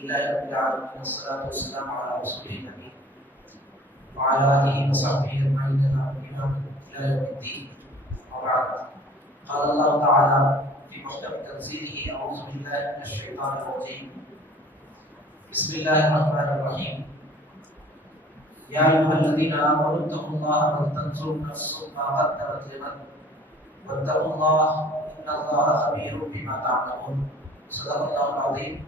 لله رب العالمين والصلاة والسلام على رسوله النبي وعلى آله وصحبه أجمعين إلى يوم الدين. وبعد، قال الله تعالى في محكم تنزيله: أعوذ بالله من الشيطان الرجيم، بسم الله الرحمن الرحيم، يا أيها الذين آمنوا اتقوا الله ولتنظر نفس ما قدمت لغد واتقوا الله إن الله خبير بما تعملون. صدق الله العظيم.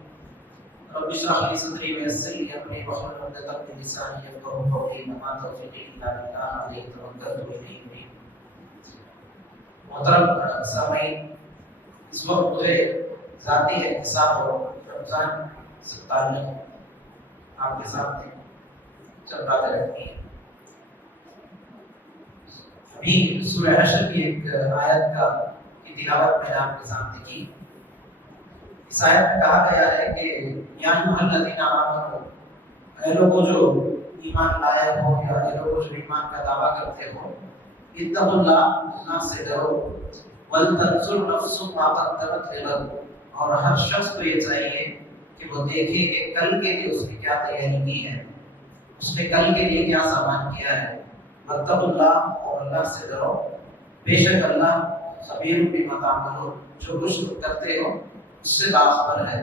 رب اشرح لي صدري ويسر لي أمري واحلل عقدة من لساني يفقهوا قولي. وما توفيقي إلا بالله عليه توكلت وإليه أنيب. محترم سامعین، اس وقت مجھے ذاتی احتساب اور رمضان سے تعلق آپ کے سامنے چند باتیں رکھنی ہیں. ابھی سورہ حشر کی ایک آیت کی تلاوت میں نے آپ کے سامنے کی. اس آیت میں کہا گیا ہے کہ یا ایھا الذین آمنوا، اے لوگوں جو ایمان لائے ہو یا اے لوگوں جو ایمان کا دعویٰ کرتے ہو، اتقوا اللہ، اللہ سے ڈرو، ولتنظر نفس ما قدمت لغد، اور ہر شخص کو یہ چاہیے کہ وہ دیکھے کہ کل کے لیے اس نے کیا تیاری کی ہے، اس نے کل کے لیے کیا سامان کیا ہے. واتقوا اللہ، اور اللہ سے ڈرو، بے شک اللہ خبیر بما تعملون، جو کچھ تم کرتے ہو اس سے باخبر ہے.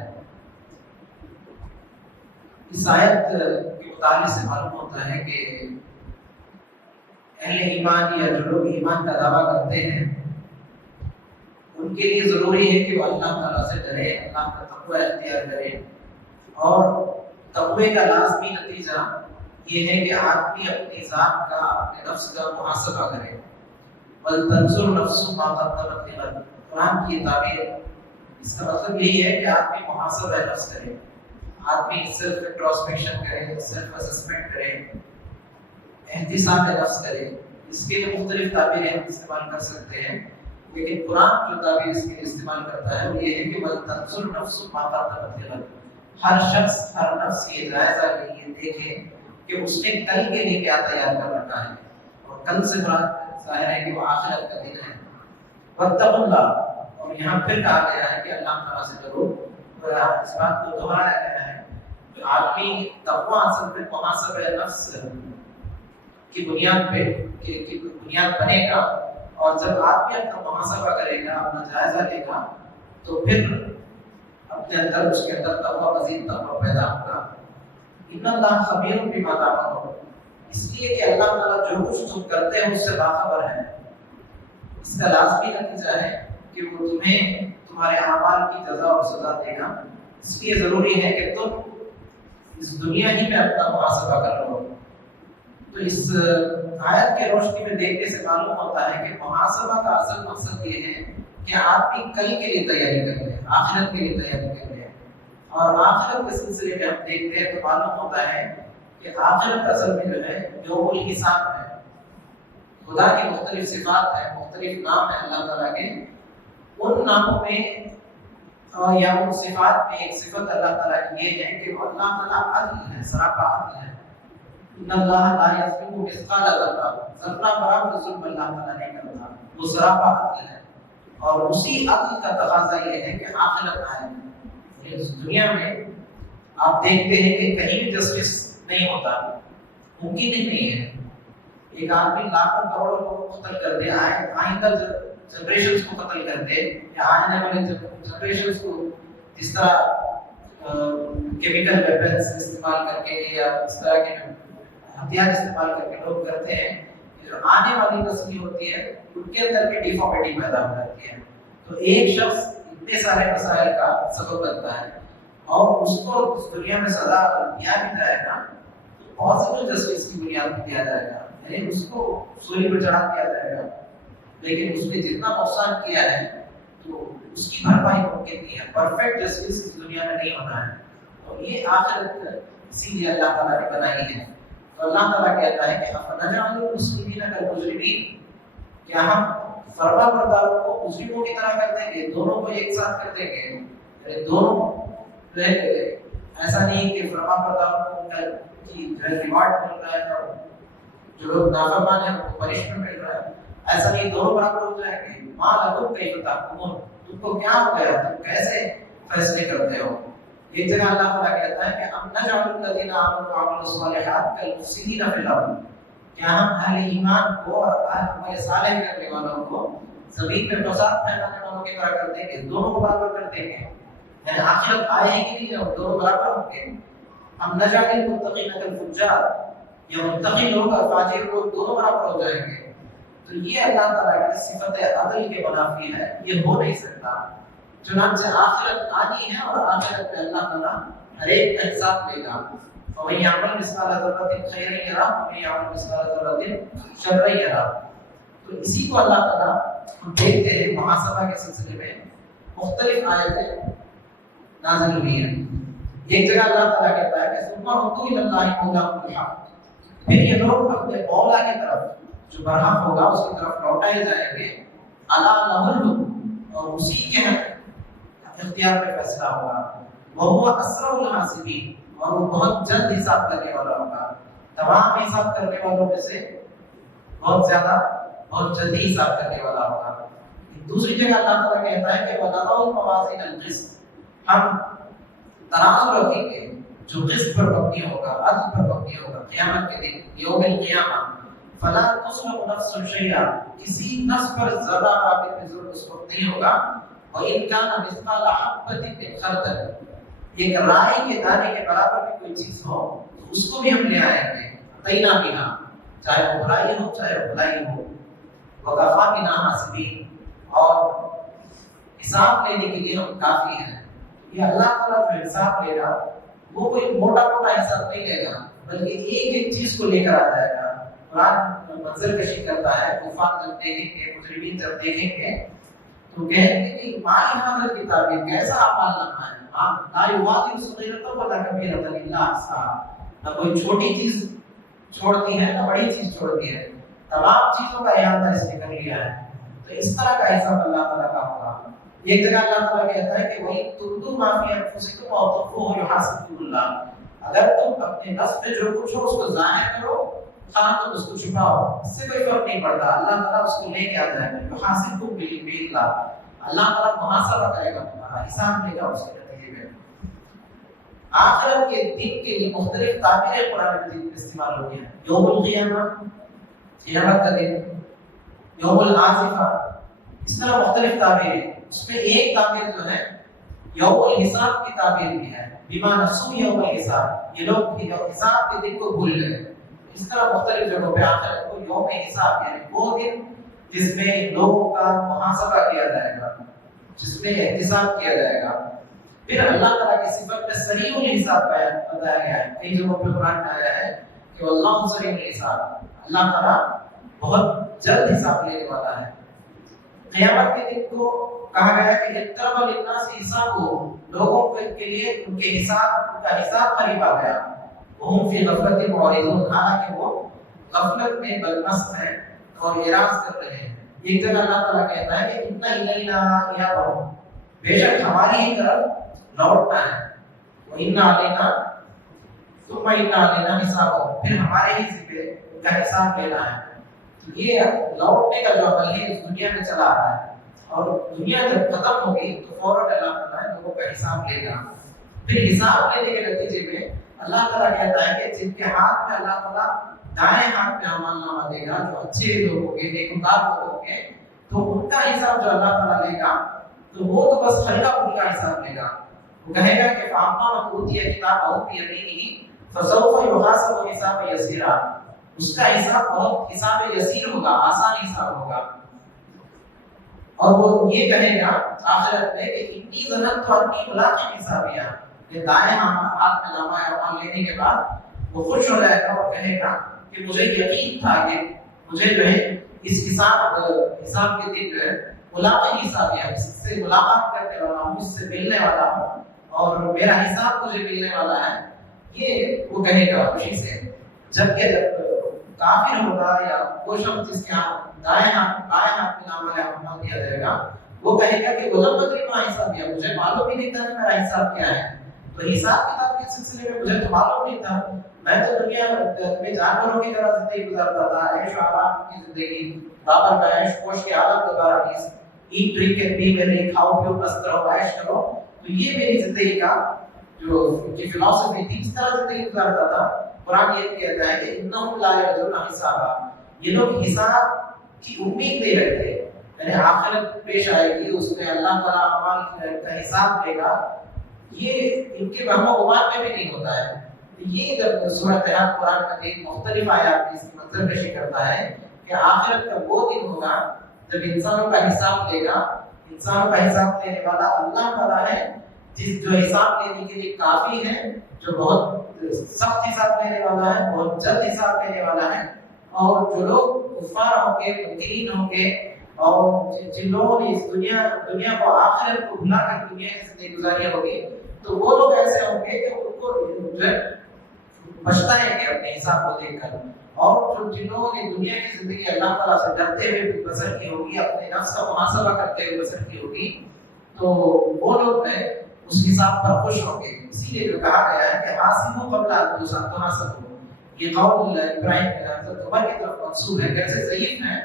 اس آیت کے مطالعے سے معلوم ہوتا ہے کہ اہل ایمان یا جو لوگ ایمان کا دعویٰ کرتے ہیں ان کے لیے ضروری ہے کہ وہ اللہ تعالیٰ سے ڈرے، اللہ کا تقوی اختیار کرے. اور تقوی کا لازمی نتیجہ یہ ہے کہ آدمی اپنی ذات کا، اپنے نفس کا محاسبہ کرے. وَلْتَنْظُرْ نَفْسٌ مَا قَدَّمَتْ لِغَدٍ، قرآن کی تعبیر اس کا مطلب یہی ہے کہ آدمی محاسبہ نفس کرے، آدمی سیلف انٹروسپیکشن کرے، سیلف اسسمنٹ کرے، احتساب نفس کرے. اس کے لیے مختلف تعبیریں ہم استعمال کر سکتے ہیں، لیکن قرآن جو تعبیر اس کے لیے استعمال کرتا ہے وہ یہ ہے کہ وَلْتَنْظُرْ نَفْسٌ مَا قَدَّمَتْ لِغَدٍ، ہر شخص، ہر نفس یہ جائزہ لے، یہ دیکھے کہ اس نے کل کے لیے کیا تیار کر رکھا ہے. اور کل سے مراد ظاہر ہے کہ وہ آخرت کا دن ہے. واتقوا اللہ، اور یہاں پھر کہا گیا ہے کہ اللہ تعالیٰ سے ڈرو. اس بات کو دہرایا گیا ہے کہ آدمی تقوی اصل میں محاسبہ نفس کی بنیاد پہ کی بنیاد بنے گا. اور جب آدمی اپنا محاسبہ کرے گا، اپنا جائزہ لے گا، تو پھر اپنے اندر، اس کے اندر تقوی، مزید تقوی پیدا ہوگا. ان اللہ خبیر بما تعملون، اس لیے کہ اللہ تعالیٰ جو کچھ تم کرتے ہیں اس سے باخبر ہے. اس کا لازمی نتیجہ ہے کہ وہ تمہیں تمہارے اعمال کی جزا اور سزا دے گا. اس لیے ضروری ہے کہ تم اس دنیا ہی میں اپنا محاسبہ کر لو. تو اس آیت کے روشنی میں دیکھنے سے معلوم ہوتا ہے کہ محاسبہ کا اصل مقصد یہ ہے کہ آدمی کل کے لیے تیاری کر لے، آخرت کے لیے تیاری کر لے. اور آخرت کے سلسلے میں ہم دیکھتے ہیں تو معلوم ہوتا ہے کہ آخرت اصل میں جو ہے یوم الحساب ہے. خدا کی مختلف صفات ہیں، مختلف نام ہیں اللہ تعالیٰ کے. ان ناموں میں یا ان صفات میں ایک صفت اللہ تعالیٰ کی یہ ہے کہ وہ اللہ تعالیٰ عدل ہے، سراپا عدل ہے. ان اللہ لا یظلم مثقال ذرہ، ذرہ برابر ظلم اللہ تعالیٰ نہیں کرتا، وہ سراپا عدل ہے. اور اسی عدل کا تقاضا یہ ہے کہ آخرت آئے. اس دنیا میں آپ دیکھتے ہیں کہ کہیں بھی جسٹس نہیں ہوتا، ممکن ہی نہیں ہے. ایک آدمی لاکھوں کروڑوں لوگوں کو قتل کر دے، آئندہ جنریشنز کو قتل کر دے، یا آنے والے جنریشنز کو جس طرح کیمیکل ویپنز استعمال کر کے یا اس طرح کے ہتھیار استعمال کر کے لوگ کرتے ہیں، جو آنے والی نسل ہوتی ہے ان کے اندر بھی ڈیفارمیٹی پیدا ہو جاتی ہے. تو ایک شخص اتنے سارے مسائل کا سبب بنتا ہے، اور اس کو اس دنیا میں سزا دیا بھی جائے گا تو پاسبل جسٹس کی بنیاد پہ دیا جائے گا، یعنی اس کو سولی پر چڑھا دیا جائے گا. لیکن اس نے جتنا نقصان کیا ہے تو اس کی بھرپائی ممکن نہیں ہے. پرفیکٹ جسٹس اس دنیا میں نہیں ہونا ہے. تو یہ آخرت اسی لیے اللہ تعالیٰ نے بنائی ہے. تو اللہ تعالیٰ کہتا ہے کہ افنجعل المسلمین کالمجرمین، کیا ہم فرما برداروں کو مجرموں کی طرح کر دیں گے، دونوں کو ایک ساتھ کر دیں گے؟ دونوں ایسا نہیں کہ فرما برداروں کو ریوارڈ مل رہا ہے اور جو لوگ نافرمان ہیں ان کو پنشمنٹ مل رہا ہے. ایسا نہیں، دونوں برابر ہو جائیں گے. ما لکم کیف تحکمون، تم کو کیا ہو گیا، تم کیسے فیصلے کرتے ہو؟ ایک جگہ اللہ تعالیٰ کہتا ہے کہ ام نجعل الذین آمنوا وعملوا الصالحات کالمفسدین فی الارض، کیا ہم اہل ایمان کو اور عمل صالح کرنے والوں کو زمین میں فساد پھیلانے والوں کی طرح کر دیں گے، دونوں کو برابر کر دیں گے؟ یعنی آخرت آئے گی نہیں جب دونوں برابر ہوں گے؟ ہم نجعل المتقین کالفجار، یہ متقی لوگ اور فاجر لوگ دونوں برابر ہو جائیں گے؟ تو یہ اللہ تعالیٰ کی صفت عدل کے منافی ہے، یہ ہو نہیں سکتا۔ چنانچہ آخرت آنی ہے اور آخرت میں اللہ تعالیٰ ہر ایک کا حساب لے گا۔ وَمَن يَعْمَلْ مِثْقَالَ ذَرَّةٍ خَيْرًا يَرَهُ وَمَن يَعْمَلْ مِثْقَالَ ذَرَّةٍ شَرًّا يَرَهُ۔ تو اسی کو اللہ تعالیٰ ہم دیکھتے ہیں محاسبہ کے سلسلے میں مختلف آیتیں نازل ہوئی ہیں۔ ایک جگہ اللہ تعالیٰ کہتا ہے کہ ثُمَّ رُدُّوا إِلَى اللَّهِ مَوْلَاهُمُ الْحَقِّ، پھر یہ لوگ اپنے مولا کی طرف جو برحق ہوگا اس کی طرف لوٹائے جائیں گے، عَلَىٰ لَهُ الْحُكْمُ، اور اسی کے اختیار پہ فیصلہ ہوگا، وَهُوَ أَسْرَعُ الْحَاسِبِينَ، اور وہ بہت جلد حساب کرنے والا ہوگا، تمام حساب کرنے والوں میں سے بہت زیادہ بہت جلدی حساب کرنے والا ہوگا۔ دوسری جگہ اللہ تعالیٰ کہتا ہے کہ وَنَضَعُ الْمَوَازِينَ الْقِسْطَ، ہم ترازو رکھیں گے جو قسط پر مبنی ہوگا، عدل پر مبنی ہوگا قیامت کے دن، یوم القیامہ، فَلَا تُظْلَمُ نَفْسٌ شَيْئًا، کسی نفس پر ذرہ برابر بھی ظلم اس وقت نہیں ہوگا، وَإِنْ كَانَ مِثْقَالَ حَبَّةٍ مِّنْ خَرْدَلٍ، ایک رائی کے دانے کے برابر بھی کوئی چیز ہو تو اس کو بھی ہم لے آئیں گے، عطینا بہا، چاہے وہ برائی ہو چاہے وہ بھلائی ہو، وَكَفَىٰ بِنَا حَاسِبِينَ، اور حساب لینے کے لیے ہم کافی ہیں۔ یہ اللہ تعالیٰ جو حساب لے گا وہ کوئی موٹا موٹا حساب نہیں لے گا، بلکہ ایک ایک چیز کو لے کر آ جائے گا۔ قرآن منظر کشی کرتا ہے، کفار جب دیکھیں گے، مجرمین جب دیکھیں گے تو کہیں گے کہ ما هذا الكتاب، یہ کیسا اعمال نامہ ہے، لا یغادر صغیرۃ ولا کبیرۃ الا احصاها، نہ کوئی چھوٹی چیز چھوڑتی ہے نہ بڑی چیز چھوڑتی ہے، تمام چیزوں کا احاطہ اس نے کر لیا ہے۔ تو اس طرح کا حساب اللہ تعالیٰ کا ہوگا۔ ایک جگہ اللہ تعالیٰ کہتا ہے کہ وہی تبدوا ما فی انفسکم او تخفوہ یحاسبکم اللہ، اگر تم اپنے نفس میں جو کچھ ہو اس کو ظاہر کرو، خواہ تم اس کو چھپاؤ، اس سے کوئی فرق نہیں پڑتا، اللہ تعالیٰ اس کو لے کے آ جائے گا۔ یحاسبکم باللہ، اللہ تعالیٰ محاسبہ کرے گا، تمہارا حساب لے گا اس کے نتیجے میں۔ آخرت کے دن کے لیے مختلف تعبیریں قرآن مجید میں استعمال ہوئی ہیں، یوم القیامہ، قیامت کا دن، یوم العاصفہ، اس طرح مختلف تعبیریں۔ اس میں ایک تعبیر جو ہے یوم الحساب کی تعبیر بھی ہے، بما نسوا یوم الحساب، یہ لوگ حساب کے دن کو بھول گئے۔ اس طرح مختلف جگہوں پہ آخرت کو یوم حساب، یعنی وہ دن جس میں لوگوں کا محاسبہ کیا جائے گا، جس میں احتساب کیا جائے گا۔ پھر اللہ تعالیٰ کی صفت میں سریع الحساب بتایا گیا ہے، کئی جگہوں پہ قرآن میں آیا ہے کہ اللہ سریع الحساب، اللہ تعالیٰ بہت جلد حساب لینے والا ہے۔ قیامت کے دن کو کہا گیا کہ اقترب للناس حسابهم، لوگوں کے لیے ان کے حساب، ان کا حساب قریب آ گیا، وهم فی غفلۃ معرضون، حالانکہ وہ غفلت میں بدمست ہیں اور اعراض کر رہے ہیں۔ ایک جگہ اللہ تعالیٰ کہتا ہے کہ اتنا الینا ایابہم، بے شک ہماری ہی طرف لوٹنا ہے، وَإِنَّ عَلَيْنَا ثُمَّ إِنَّ عَلَيْنَا حِسَابَهُم، پھر ہمارے ہی ذمہ ان کا حساب لینا ہے۔ تو یہ لوٹنے کا جو عمل ہے اس دنیا میں چلا رہا ہے، اور دنیا جب ختم ہوگی تو فوراً اللہ تعالیٰ لوگوں کا حساب لے گا۔ پھر حساب لینے کے نتیجے میں اللہ تعالیٰ کہتا ہے کہ جن کے ہاتھ میں اللہ تعالیٰ دائیں ہاتھ میں اعمال نامہ دے گا، جو اچھے لوگ ہوں گے، نیکوکار لوگ ہوں گے، تو ان کا حساب جو اللہ تعالیٰ لے گا تو وہ تو بس ہلکا پھلکا حساب لے گا۔ وہ کہے گا کہ فَأَمَّا مَنْ أُوتِيَ كِتَابَهُ بِيَمِينِهِ فَسَوْفَ يُحَاسَبُ حِسَابًا يَسِيرًا، اس کا حساب بہت حساب یسیر ہوگا، آسان حساب ہوگا۔ اور وہ یہ کہے گا آخرت میں کہ انی ظننت انی ملاق حسابیہ، یہ دائیں ہاتھ میں نامہ اعمال لینے کے بعد وہ خوش ہو جائے گا اور کہے گا کہ مجھے یقین تھا کہ مجھے جو ہے اس حساب کے دن جو ہے ملاق حسابیہ، اس سے ملاقات کرنے والا ہوں، اس سے ملنے والا ہوں اور میرا حساب مجھے ملنے والا ہے، یہ وہ کہے گا خوشی سے۔ جبکہ جب کافر ہوگا یا وہ شخص جس کے دائیں ہاتھ میں نامہ اعمال دیا جائے گا، وہ کہے گا کہ غلط بدری ما حسابیہ، مجھے معلوم ہی نہیں تھا کہ میرا حساب کیا ہے۔ تو حساب کتاب کے سلسلے میں مجھے تو معلوم نہیں تھا، میں تو دنیا میں جانوروں کی طرح زندگی گزارتا تھا، عیش و آرام کی زندگی، بابر کا عیش کوش کے عالم گزارا، ایٹ ڈرنک اینڈ بی میری، کھاؤ پیو بس کرو عیش کرو، تو یہ میری زندگی کا جو کی فلسفی تھی اس طرح زندگی گزارتا تھا. قرآن یہ کہتا ہے کہ انہم لا یرجون حسابا، یہ لوگ حساب کی امید نہیں رکھتے، یعنی آخرت پیش آئے گی، اس میں اللہ تعالیٰ اعمال کا حساب لے گا، یہ ان کے وہم و گمان میں بھی نہیں ہوتا ہے. یہ جب صورتحال قرآن میں ایک مختلف آیات اس کی منظر کشی کرتا ہے کہ آخرت کا وہ دن ہوگا جب انسانوں کا حساب لے گا. انسانوں کا حساب لینے والا اللہ تعالیٰ ہے، جو حساب لینے کے لیے کافی ہے، جو بہت سخت حساب لینے والا ہے، بہت جلد حساب لینے والا ہے. اور جو لوگ کفار ہوں گے، منکرین ہوں گے، اور جن لوگوں نے اس دنیا کو آخرت کو بھلا کر دنیا کی زندگی گزاری ہوگی، تو وہ لوگ ایسے ہوں گے کہ ان کو پچھتائیں گے اپنے حساب کو دیکھ کر. اور جن لوگوں نے دنیا کی زندگی اللہ تعالیٰ سے ڈرتے ہوئے بسر کی ہوگی، اپنے نفس کا محاسبہ کرتے ہوئے بسر کی ہوگی، تو وہ لوگ اس حساب پر خوش ہوں گے. اسی لیے جو کہا گیا ہے کہ حاسبوا قبل ان تحاسبوا، یہ قول ابراہیم حضرت عمر کی طرف منسوب ہے. کیسے ضعیف ہے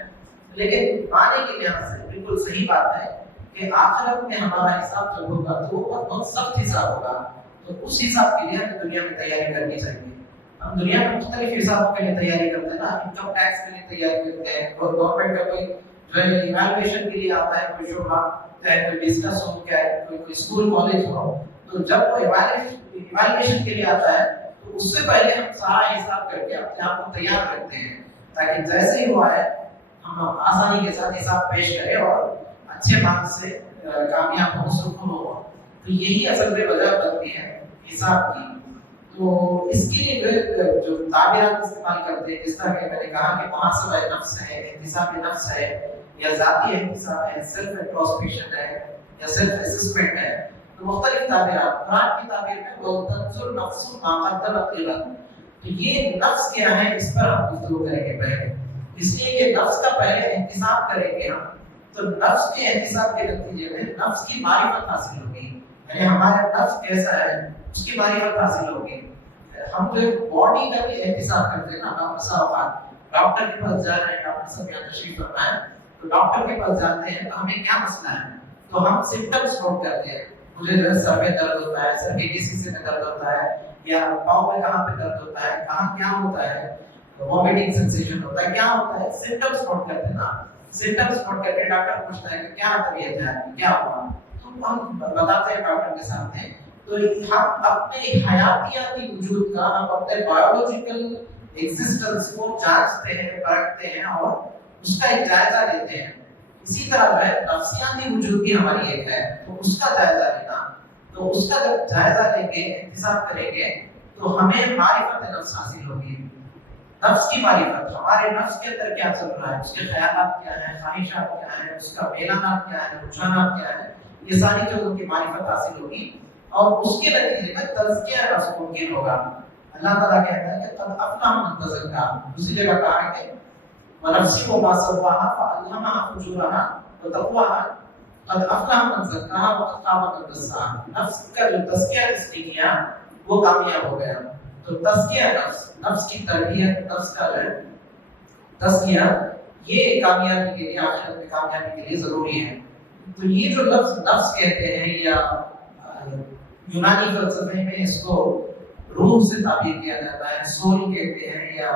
لیکن معنی کے لحاظ سے بالکل صحیح بات ہے کہ آخرت میں ہمارا حساب جب ہوگا تو وہ بہت سخت حساب ہوگا. تو اس حساب کے لیے ہمیں دنیا میں تیاری کرنی چاہیے. ہم دنیا میں مختلف حسابوں کے لیے تیاری کرتے ہیں نا، انکم ٹیکس کے لیے تیاری کرتے ہیں، اور گورنمنٹ کا کوئی جو ہے ایوالویشن کے لیے آتا ہے، کوئی شعبہ چاہے کوئی بزنس ہو، کوئی اسکول کالج ہو، تو جب وہ ایوالویشن کے لیے آتا ہے تو اس سے پہلے ہم سارا حساب کر کے اپنے آپ کو تیار رکھتے ہیں تاکہ جیسے ہی ہوا ہے ہم آسانی کے ساتھ حساب پیش کریں اور اچھے مارک سے کامیاب ہو، سرخر ہو. تو یہی اصل میں وجہ بنتی ہے حساب کی. تو اس کے لیے جو تعبیرات استعمال کرتے ہیں، جس طرح کہ میں نے کہا کہ محاسبہ نفس ہے، احتساب نفس ہے، یا ذاتی احتساب ہے، سیلف انٹروسپیکشن ہے، یا سیلف اسسمنٹ ہے، تو مختلف تعبیرات. قرآن کی تعبیر میں وَلْتَنْظُرْ نَفْسٌ مَا قَدَّمَتْ لِغَدٍ، تو یہ نفس کیا ہے اس پر ہم گفتگو کریں گے پہلے. اس لیے کہ نفس کا پہلے احتساب کریں گے ہم، تو نفس کے احتساب کے نتیجے میں نفس کی معرفت حاصل ہوگی، یعنی ہمارا نفس کیسا ہے اس کی معرفت حاصل ہوگی. ہم جو باڈی کا بھی احتساب کرتے ہیں نا، ڈاکٹر کے پاس جا رہے ہیں، ڈاکٹر صاحب یہاں تشریف فرمائیں، تو ڈاکٹر کے پاس جاتے ہیں تو ہمیں کیا مسئلہ ہے، تو ہم سمپٹمس نوٹ کرتے ہیں. مجھے جو ہے سر میں درد ہوتا ہے، سر کے کسی حصے میں درد ہوتا ہے، یا پاؤں میں کہاں پہ درد ہوتا ہے، کہاں کیا ہوتا ہے، وامٹنگ سینسیشن ہوتا ہے، کیا ہوتا ہے، سمپٹمس نوٹ کرتے ہیں نا. سمپٹمس نوٹ کر کے ڈاکٹر پوچھتا ہے کہ کیا طبیعت ہے آپ کی، کیا ہوا، تو ہم بتاتے ہیں ڈاکٹر کے سامنے. تو ہم اپنے حیاتیاتی وجود کا، ہم اپنے بایولوجیکل ایگزسٹنس کو جانچتے ہیں، پرکھتے ہیں اور اس کا ایک جائزہ لیتے ہیں. اسی طرح جو ہے نفسیاتی وجود بھی ہماری ایک ہے، تو اس کا جائزہ لینا. تو اس کا جب جائزہ لیں گے، احتساب کریں گے، تو ہمیں معرفت نفس حاصل ہوگی. نفس کی معرفت، ہمارے نفس کے اندر کیا چل رہا ہے، اس کے خیالات کیا ہیں، خواہشات کیا ہیں، اس کا میلانات کیا ہے، رجحانات کیا ہے، یہ ساری چیزوں کی معرفت حاصل ہوگی. اور اس کے نتیجے میں تزکیہ نفس ممکن ہوگا. اللہ تعالیٰ کہتا ہے کہ قد افلح من تزکا، دوسری جگہ کہا ہے کہ وَنَفْسٍ وَمَا سَوَّاهَا فَأَلْهَمَهَا فُجُورَهَا وَتَقْوَاهَا قد افلح من زکاها وقد خاب من دساها. نفس کا جو تزکیہ جس نے کیا وہ کامیاب ہو گیا. تو تزکیہ نفس، نفس کی تربیت، نفس کا تزکیہ، یہ کامیابی کے لیے، آخرت میں کامیابی کے لیے ضروری ہے. تو یہ جو لفظ نفس کہتے ہیں، یا یونانی فلسفے میں اس کو روح سے تعبیر کیا جاتا ہے، سول کہتے ہیں، یا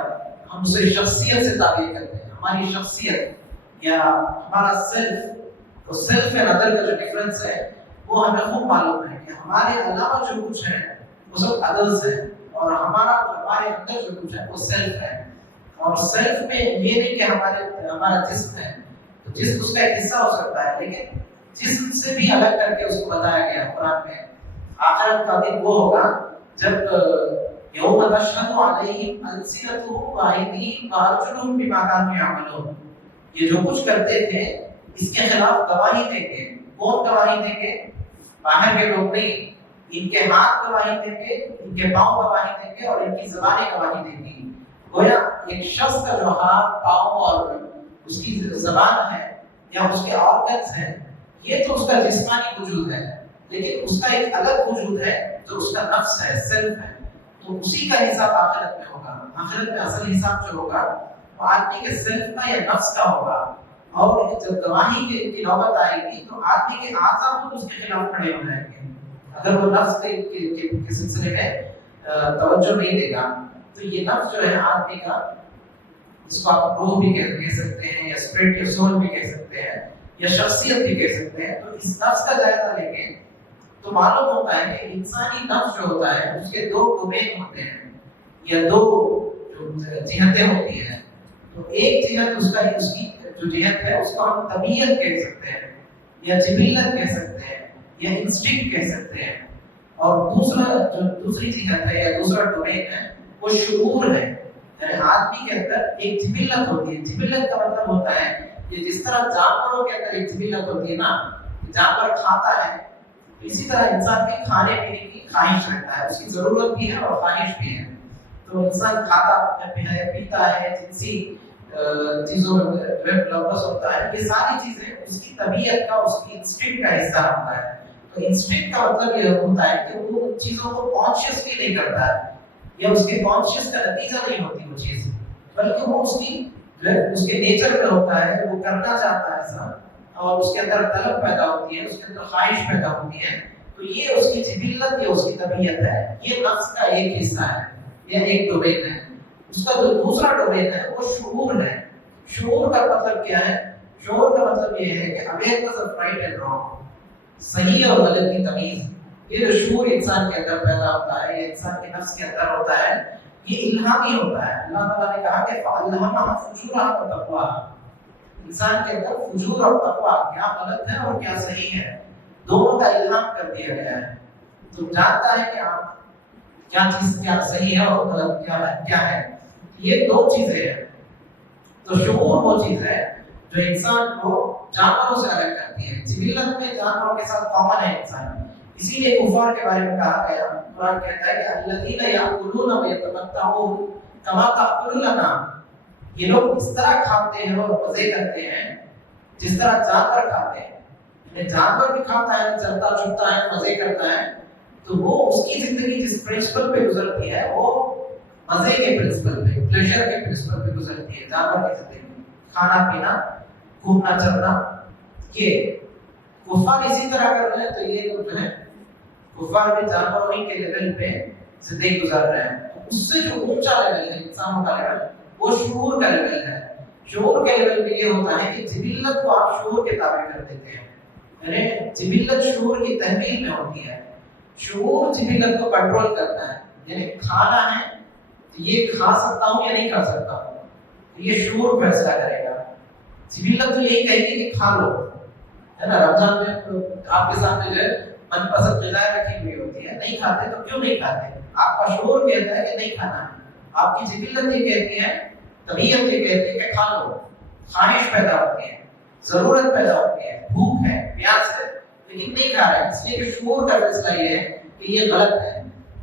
ہم اسے شخصیت سے تعبیر کرتے ہیں. ہماری شخصیت یا ہمارا سیلف، تو سیلف اینڈ ادر کا جو ڈفرنس ہے وہ ہمیں خوب معلوم ہے کہ ہمارے علاوہ جو کچھ ہے وہ سب ادرس ہے، اور ہمارے اندر جو کچھ ہے وہ سیلف ہے. اور سیلف میں یہ نہیں کہ ہمارا جسم ہے، تو جسم اس کا ایک حصہ ہو سکتا ہے، لیکن جسم سے بھی الگ کر کے اس کو بتایا گیا قرآن میں. آخرت کا دن وہ ہوگا جب یوم تشہد علیہم السنتہم وایدیہم وارجلہم بما کانوا یعملون، یہ جو کچھ کرتے تھے اس کے خلاف گواہی دیں گے. کون گواہی دیں گے؟ باہر کے لوگ نہیں، ان کے ہاتھ گواہی دیں گے، ان کے پاؤں گواہی دیں گے، اور ان کی زبانیں گواہی دیں گی. گویا ایک شخص کا جو ہاتھ، پاؤں اور اس کی زبان ہے یا اس کے آرگنز ہیں، یہ تو اس کا جسمانی وجود ہے، لیکن اس کا ایک الگ وجود ہے جو اس کا نفس ہے، سیلف ہے. تو اسی کا حساب آخرت میں ہوگا. آخرت میں اصل حساب جو ہوگا وہ آدمی کے سیلف کا یا نفس کا ہوگا. اور جب گواہی کی نوبت آئے گی تو آدمی کے اعضاء خود اس کے خلاف کھڑے ہو جائیں گے. اگر وہ نفس کے سلسلے میں توجہ نہیں دے گا تو یہ نفس جو ہے آدمی کا، اس کو آپ روح بھی کہہ سکتے ہیں، یا اسپرٹ یا سول بھی کہہ سکتے ہیں، یا شخصیت بھی کہہ سکتے ہیں، تو اس نفس کا جائزہ لیں گے تو معلوم ہوتا ہے کہ انسانی نفس جو ہوتا ہے اس کے دو ڈومین ہوتے ہیں یا دو جہتیں ہوتی ہیں. تو ایک جہت اس کی جو جہت ہے اس کو ہم طبیعت کہہ سکتے ہیں یا جبلت کہہ سکتے ہیں یا انسٹنکٹ کہہ سکتے ہیں، اور دوسری جہت ہے یا دوسرا ڈومین ہے وہ شعور ہے. یعنی آدمی کے اندر ایک جبلت ہوتی ہے. جبلت کا مطلب ہوتا ہے کہ جس طرح جانوروں کے اندر ایک جبلت ہوتی ہے نا، جانور کھاتا ہے، اسی طرح انسان بھی کھانے پینے کی خواہش رکھتا ہے، اس کی ضرورت بھی ہے اور خواہش بھی ہے. تو انسان کھاتا ہے، پیتا ہے، جنسی چیزوں میں ملوث ہوتا ہے، یہ ساری چیزیں اس کی طبیعت کا، اس کی انسٹنکٹ کا حصہ ہوتا ہے. تو انسٹنکٹ کا مطلب یہ ہوتا ہے کہ وہ ان چیزوں کو کانشیسلی نہیں کرتا ہے یا اس کے کانشیس کا نتیجہ نہیں ہوتی وہ چیز، بلکہ وہ اس کے نیچر میں ہوتا ہے، وہ کرنا چاہتا ہے ایسا، اور اس کے اندر طلب پیدا ہوتی ہے، اس کے اندر خواہش پیدا ہوتی ہے. تو یہ اس کی جبلت یا اس کی طبیعت ہے. یہ نفس کا ایک حصہ ہے یا ایک ڈومین ہے. اس کا جو دوسرا ڈومین ہے وہ شعور ہے. شعور کا مطلب کیا ہے؟ شعور کا مطلب یہ ہے کہ awareness of right and wrong, صحیح اور غلط کی تمیز. یہ جو شعور انسان کے اندر پیدا ہوتا ہے، یہ انسان کے نفس کے اندر ہوتا ہے، یہ الہامی ہوتا ہے. اللہ تعالیٰ نے کہا کہ فَأَلْهَمَهَا فُجُورَهَا وَتَقْوَاهَا، انسان کے اندر فجور اور تقویٰ، کیا غلط ہے اور کیا صحیح ہے، دونوں کا الہام کر دیا گیا ہے. تو جانتا ہے کہ آپ کیا چیز کیا صحیح ہے اور غلط کیا ہے. یہ دو چیزیں ہیں. تو شعور وہ چیز ہے جو انسان کو جانوروں سے الگ کرتی ہے. جبلت میں جانوروں کے ساتھ کامن ہے انسان. اسی لیے کفار کے بارے میں کہا گیا، قرآن کہتا ہے کہ الذین یأکلون ویتمتعون کما تأکل الانعام، یہ لوگ اس طرح کھاتے ہیں اور مزے کرتے ہیں جس طرح جانور کھاتے ہیں. یعنی جانور بھی کھاتا ہے، چلتا چھپتا ہے، مزے کرتا ہے، تو وہ اس کی زندگی جس پرنسپل پہ گزرتی ہے وہ مزے کے پرنسپل پہ، پلیزر کے پرنسپل پہ گزرتی ہے. جانور کی زندگی کھانا پینا، گھومنا چلنا، یہ کفار اسی طرح کر رہے ہیں. تو یہ جو ہے کفار بھی جانوروں ہی کے لیول پہ زندگی گزار رہے ہیں. اس سے جو اونچا لیول ہے انسانوں کا لیول، وہ شعور کا لیول ہے. شعور کے لیول پہ یہ ہوتا ہے کہ جبلت کو آپ شعور کے تابع کر دیتے ہیں. یعنی جبلت شعور کی تحمیل میں ہوتی ہے. شعور جبلت کو کنٹرول کرتا ہے. یعنی کھانا ہے تو یہ کھا سکتا ہوں یا نہیں کھا سکتا ہوں، یہ شعور فیصلہ کرے گا. جبلت تو یہی کہے گی کہ کھا لو، ہے نا. رمضان میں آپ کے سامنے جو ہے من پسند غذائیں رکھی ہوئی ہوتی ہے، نہیں کھاتے تو کیوں نہیں کھاتے؟ آپ کا شعور کہتا ہے کہ نہیں کھانا ہے. آپ کی جبلت یہ کہتی ہے، طبیعت یہ کہتی ہے کہ کھا لو. خواہش پیدا ہوتی ہے، ضرورت پیدا ہوتی ہے، بھوک ہے، پیاس ہے، لیکن نہیں کھا رہے. اس لیے کہ شعور کا فیصلہ یہ ہے کہ یہ غلط ہے.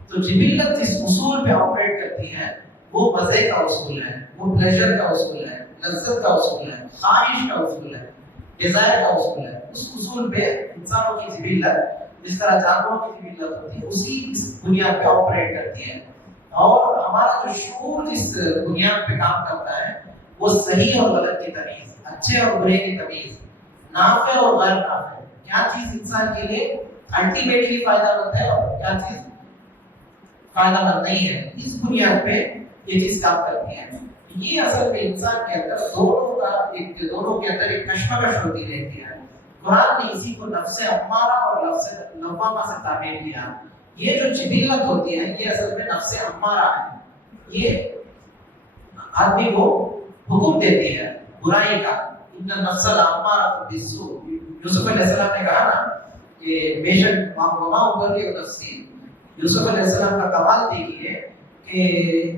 تو جبلت جس اصول پہ آپریٹ کرتی ہے وہ مزے کا اصول ہے، وہ پلیزر کا اصول ہے، لذت کا اصول ہے، خواہش کا اصول ہے، ڈیزائر کا اصول ہے. اس اصول پہ انسانوں کی جبلت جس طرح جانوروں کی جبلت ہوتی ہے اسی اس بنیاد پہ آپریٹ کرتی ہے. اور ہمارا جو شعور جس بنیاد پہ کام کرتا ہے وہ صحیح اور غلط کی تمیز، اچھے اور برے کی تمیز، نافع اور غیر نافع، کیا چیز انسان کے لیے الٹیمیٹلی فائدہ مند ہے اور کیا چیز فائدہ مند نہیں ہے، اس بنیاد پہ یہ چیز کام کرتی ہے. یہ اصل میں انسان کے اندر دونوں کے اندر ایک کشمکش ہوتی رہتی ہے. قرآن نے اسی کو نفس امارہ اور نفس لوامہ سے تعبیر کیا. یہ جو جبلت ہوتی ہے یہ اصل میں نفس امارہ ہے. یہ آدمی کو حکم دیتی ہے برائی کا. ان النفس لامارۃ بالسوء، یوسف علیہ السلام نے کہا نا کہ بے شک وما ابرئ نفسی. یوسف علیہ السلام کا کمال دیکھیے کہ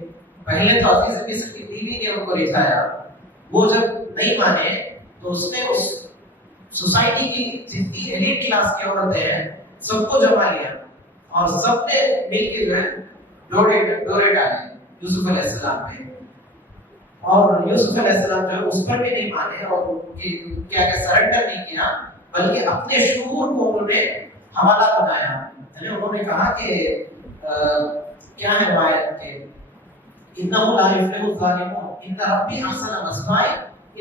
پہلے تو عزیز مصر کی بیوی نے ان کو رکھایا، وہ جب نہیں مانے تو اس نے اس سوسائٹی کی جتنی ایلیٹ کلاس کی عورتیں ہیں سب کو جمع لیا اور سب نے مل کے جو ہے ڈورے ڈالے یوسف علیہ السلام پہ. اور یوسف علیہ السلام جو ہے اس پر بھی نہیں مانے اور کیا سرنڈر نہیں کیا، بلکہ اپنے شعور کو انہوں نے حوالہ بنایا. یعنی انہوں نے کہا کہ کیا ہے روایت کے انہو لا یفلح الظالمون ان ربی احسن مثوای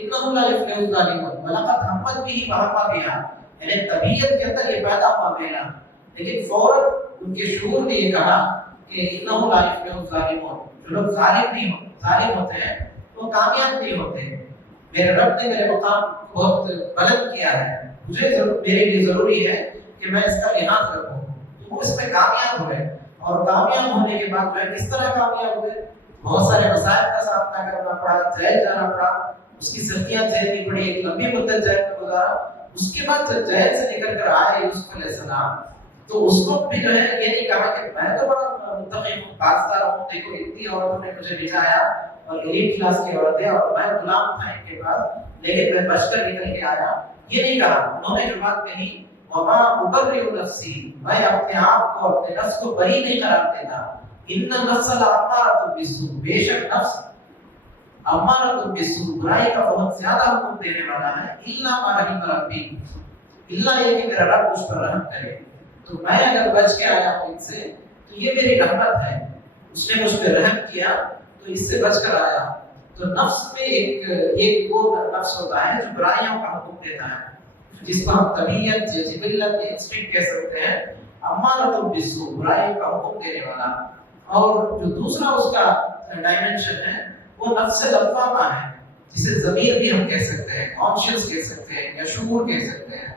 انہو لا یفلح الظالمون ولقد ہمت به وهم بها. یعنی طبیعت کے اندر یہ پیدا ہوا میرا لیکن فوراً ان کے شعور نے یہ کہا کہ انہو لا یفلح الظالمون، جو لوگ ظالم ہوتے ہیں وہ کامیاب نہیں ہوتے. میرے رب نے میرے مقام بہت بلند کیا ہے، میرے لیے ضروری ہے کہ میں اس کا لحاظ رکھوں. تو وہ اس میں کامیاب ہوئے، اور کامیاب ہونے کے بعد جو ہے کس طرح کامیاب ہوئے؟ بہت سارے مسائل کا سامنا کرنا پڑا، جیل جانا پڑا، اس کی سختیاں جھیلنی پڑی، ایک لمبی مدت جیل میں گزارا. اس کے بعد جب جیل سے نکل کر آئے یوسف علیہ السلام، تو اس وقت بھی جو ہے یہ نہیں کہا کہ میں تو بڑا متقی ہوں، پاسدار ہوں، دیکھو اتنی عورتوں نے مجھے بچایا اور ایلیٹ کلاس کی عورتیں، اور میں غلام تھا ان کے پاس، لیکن میں بچ کر نکل کے آیا. یہ نہیں کہا. انہوں نے جو بات کہی وما ابرئ نفسی، میں اپنے آپ کو اپنے نفس کو بری نہیں قرار دیتا. ان النفس لامارۃ بالسوء، بے شک نفس امارۃ بالسوء، برائی کا بہت زیادہ حکم دینے والا ہے. الا ما رحم ربی، الا یہ کہ میرا رب اس پر رحم کرے. تو میں اگر بچ کے آیا ہوں ان سے تو یہ میری رحمت ہے، اس نے مجھ پہ رحم کیا تو اس سے بچ کر آیا. تو نفس میں ایک وہ نفس ہوتا ہے جو برائیوں کا حکم دیتا ہے، جس کو ہم طبیعت، جبلت، انسٹنکٹ کہہ سکتے ہیں. امارۃ بالسوء، برائی کا حکم دینے والا. اور جو دوسرا اس کا ڈائمنشن ہے وہ نفس لوامہ ہے، جسے ضمیر بھی ہم کہہ سکتے ہیں، کانشیس کہہ سکتے ہیں، یا شعور کہہ سکتے ہیں.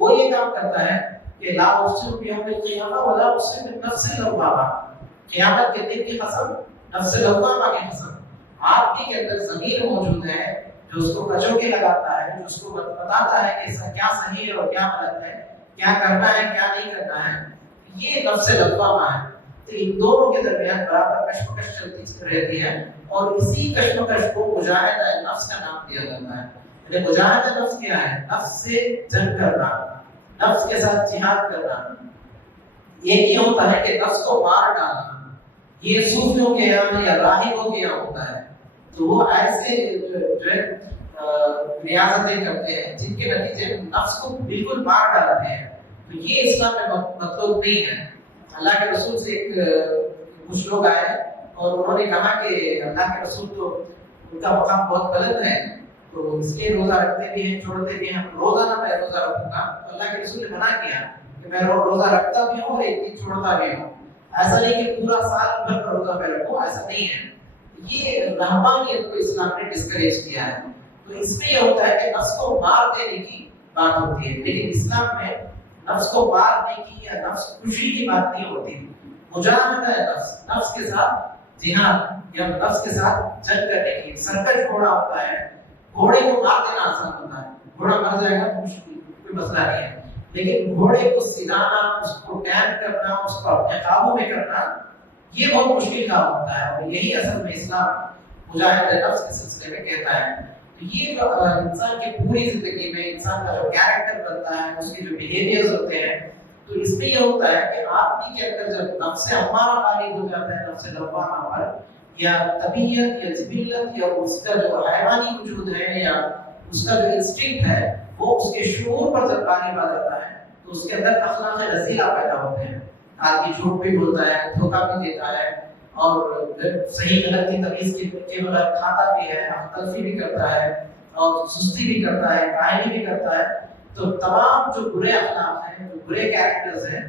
وہ یہ کام کرتا ہے کہ لا اقسم بیوم القیامہ ولا اقسم بالنفس اللوامہ، قیامت کے دن کی قسم، نفس لوامہ کی قسم. آدمی کے اندر ضمیر موجود ہے جو اس کو کچو کے لگاتا ہے، جو اس کو بتاتا ہے کہ کیا صحیح ہے اور کیا غلط ہے، کیا کرنا ہے کیا نہیں کرنا ہے. یہ نفس لوامہ ہے. تو ان دونوں کے درمیان برابر کشمکش چلتی رہتی ہے، اور اسی کشمکش کو مجاہدہ نفس کا نام دیا جاتا ہے. یعنی مجاہدہ نفس کیا ہے؟ نفس سے جنگ کرنا، نفس کے ساتھ جہاد کرنا. ایک یہ ہوتا ہے کہ نفس کو مار ڈالنا، یہ صوفیوں کے یہاں یا راہبوں کے یہاں ہوتا ہے. تو وہ ایسے جو ریاضتیں کرتے ہیں جن کے نتیجے میں نفس کو بالکل مار ڈالتے ہیں. تو یہ اسلام میں مطلوب نہیں ہے. اللہ کے رسول سے کچھ لوگ آئے اور انہوں نے کہا کہ اللہ کے رسول تو ان کا مقام بہت بلند ہے، تو اس لیے روزہ رکھتے بھی ہیں چھوڑتے بھی ہیں. روزانہ میں روزہ رکھوں گا. تو اللہ کے رسول نے منع کیا کہ میں روزہ رکھتا بھی ہوں اور ایک دن چھوڑتا بھی ہوں. ایسا نہیں کہ پورا سال بھر کا روزہ میں رکھوں، ایسا نہیں ہے. یہ رحمانیت کو اسلام نے ڈسکریج کیا ہے. تو اس میں یہ ہوتا ہے کہ نفس کو مار دینے کی بات ہوتی ہے، لیکن اسلام میں نفس کو مارنے کی یا نفس خوشی کی بات نہیں ہوتی. مجاہدہ نفس کے ساتھ جہاد یا نفس کے ساتھ جنگ کرنے کی. سرکش گھوڑا ہوتا ہے، گھوڑے کو مار دینا آسان ہوتا ہے، گھوڑا مر جائے گا کوئی مسئلہ نہیں ہے. لیکن گھوڑے کو سلانا، اس کو ٹیم کرنا، اس کو اپنے قابو میں کرنا، یہ بہت مشکل کام ہوتا ہے. اور یہی اصل میں اسلام مجاہدہ نفس کے سلسلے میں کہتا ہے. تو یہ انسان کی پوری زندگی میں انسان کا جو کیریکٹر بنتا ہے، اس کے جو بیہیویئرز ہوتے ہیں، تو اس میں یہ ہوتا ہے کہ آدمی کے اندر جب نفس امارہ غالب ہو جاتا ہے، نفس لوامہ پر، یا طبیعت یا جبلت یا اس کا جو حیوانی وجود ہے یا اس کا جو انسٹنکٹ ہے وہ اس کے شعور پر جب غالب آ جاتا ہے تو اس کے اندر اخلاق رذیلہ پیدا ہوتے ہیں. آدمی جھوٹ بھی بولتا ہے، دھوکہ بھی دیتا ہے، اور صحیح غلط کی تمیز کے بغیر کھاتا بھی ہے، تلفی بھی کرتا ہے، اور سستی بھی کرتا ہے، کاہلی بھی کرتا ہے. تو تمام جو برے اخلاق ہیں، جو برے کیریکٹرز ہیں،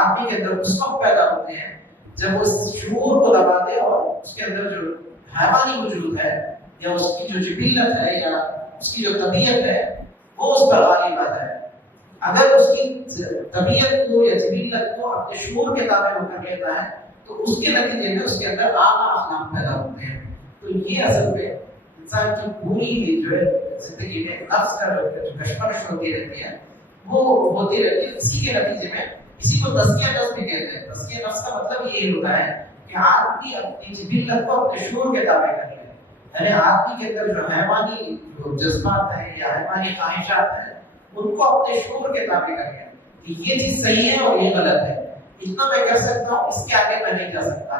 آدمی کے اندر اس وقت پیدا ہوتے ہیں جب وہ اس شعور کو دبا دے اور اس کے اندر جو حیوانی وجود ہے یا اس کی جو جبلت ہے یا اس کی جو طبیعت ہے وہ اس پر غالب آ جائے. اگر اس کی طبیعت کو یا جبلت کو اپنے شعور کے تابع ہو کر لیتا ہے تو اس کے نتیجے میں اس کے اندر اعلیٰ اخلاق پیدا ہوتے ہیں. تو یہ اصل میں انسان کی پوری جو ہے زندگی میں نفس کا جو کشمکش ہوتی رہتی ہے وہ ہوتی رہتی ہے. اسی کے نتیجے میں اسی کو تزکیہ نفس بھی کہتے ہیں. تزکیہ نفس کا مطلب یہی ہوتا ہے کہ آدمی اپنی جبلت کو اپنے شعور کے تابع کر لے. یعنی آدمی کے اندر جو حیوانی جو جذبات ہیں یا حیوانی خواہشات ہیں ان کو اپنے شعور کے تابع کر لے کہ یہ چیز صحیح ہے اور یہ غلط ہے. اتنا میں کر سکتا ہوں، اس کے آگے میں نہیں جا سکتا.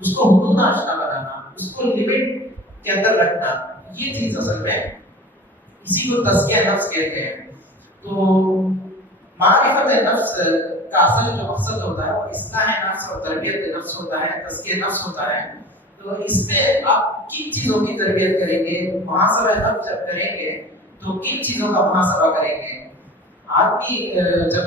اس کو حدود آشنا بنانا، اس کو لمٹ کے اندر رکھنا، یہ چیز اصل میں اسی کو تزکیہ نفس کہتے ہیں. تو معرفت نفس کا اصل جو مقصد ہوتا ہے وہ اصلاح نفس اور تربیت نفس ہوتا ہے، تزکیہ نفس ہوتا ہے. تو اس میں آپ کن چیزوں کی تربیت کریں گے؟ محاسبہ نفس جب کریں گے تو کن چیزوں کا محاسبہ کریں گے؟ آدمی جب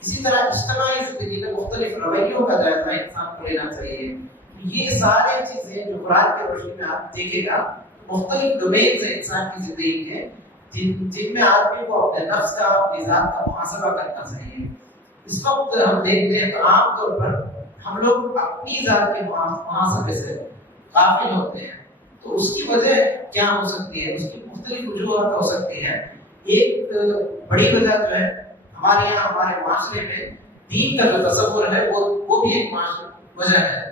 اسی طرح اجتماعی زندگی میں مختلف رویوں کا جائزہ انسان کو لینا چاہیے. یہ سارے چیزیں جو قرآن کے روشنی میں آپ دیکھے گا مختلف ڈومینز ہیں انسان کی زندگی کے جن میں آدمی کو اپنے نفس کا اپنی ذات کا محاسبہ کرنا چاہیے. اس وقت ہم دیکھتے ہیں تو عام طور پر ہم لوگ اپنی ذات کے محاسبے سے غافل ہوتے ہیں. تو اس کی وجہ کیا ہو سکتی ہے؟ اس کی مختلف وجوہات ہو سکتی ہیں. ایک بڑی وجہ جو ہے ہمارے یہاں ہمارے معاشرے میں دین کا جو تصور ہے وہ بھی ایک وجہ ہے.